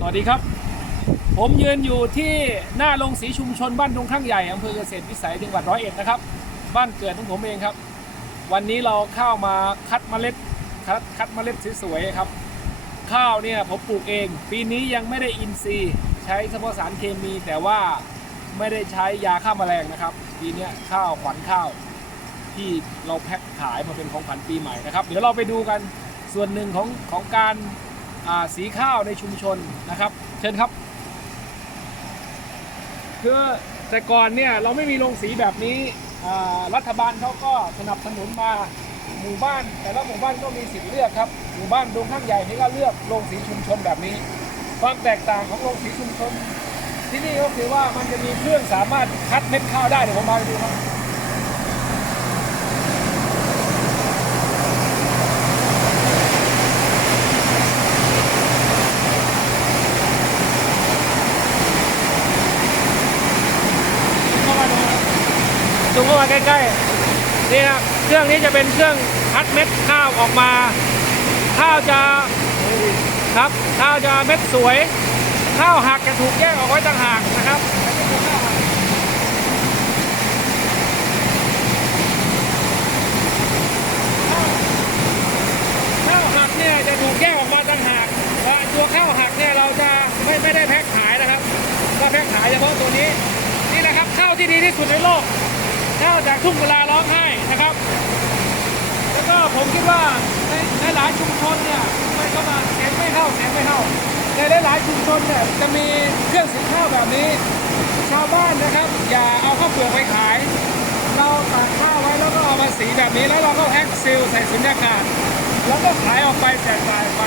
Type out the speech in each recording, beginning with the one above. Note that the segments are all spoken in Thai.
สวัสดีครับ ผมยืนอยู่ที่หน้าโรงสีชุมชนบ้านดงข้างใหญ่อำเภอเกษตรวิสัยจังหวัดร้อยเอ็ดนะครับ บ้านเกิดของผมเองครับ วันนี้เราเข้ามาคัดเมล็ดคัดคัดเมล็ดสวยๆครับ ข้าวเนี่ยผมปลูกเอง ปีนี้ยังไม่ได้อินทรีย์ใช้เฉพาะสารเคมี แต่ว่าไม่ได้ใช้ยาฆ่าแมลงนะครับ ปีนี้ข้าวขวัญข้าว ที่เราแพ็คขายมาเป็นของขวัญปีใหม่นะครับ เดี๋ยวเราไปดูกันส่วนหนึ่งของของการ สีข้าวในชุมชนนะครับ เชิญครับ คือแต่ก่อนเนี่ยเราไม่มีโรงสีแบบนี้รัฐบาลเขาก็สนับสนุนมาหมู่บ้าน แต่ละหมู่บ้านก็มีสิทธิ์เลือกครับหมู่บ้านดงข้างใหญ่นี่ก็เลือกโรงสีชุมชนแบบนี้ ความแตกต่างของโรงสีชุมชน ที่นี่ก็คือว่ามันจะมีเครื่องสามารถคัดเม็ดข้าวได้เดี๋ยวผมมาดูครับ เข้ามาดูนะ ซูมเข้ามาใกล้ๆนี่นะเครื่องนี้จะเป็นเครื่องคัดเม็ดข้าวออกมาข้าวจะครับข้าวจะเม็ดสวย ข้าวหักจะถูกแยกออกไว้ต่างหากนะครับข้าวหักเนี่ยจะถูกแยกออกมาต่างหากตัวข้าวหักเนี่ยเราจะไม่ไม่ได้แพ็คขายนะครับ ก็แพ็คขายเฉพาะตัวนี้นี่แหละครับข้าวที่ดีที่สุดในโลก ทุ่งกุลาร้องไห้นะครับ แล้วก็ผมคิดว่าในในหลายชุมชนเนี่ยไม่เข้ามาเสียงไม่เข้าเสียงไม่เข้าในหลายชุมชนเนี่ยจะมีเครื่องสีข้าวแบบนี้ ชาวบ้านนะครับ อย่าเอาข้าวเปลือกไปขาย เราตากข้าวไว้แล้วก็เอามาสีแบบนี้แล้วเราก็แพ็คซิลใส่สุญญากาศแล้วก็ขายออกไปแจกจ่ายไป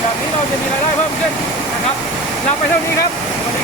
แบบนี้เราจะมีรายได้เพิ่มขึ้นนะครับลาไปเท่านี้ครับสวัสดี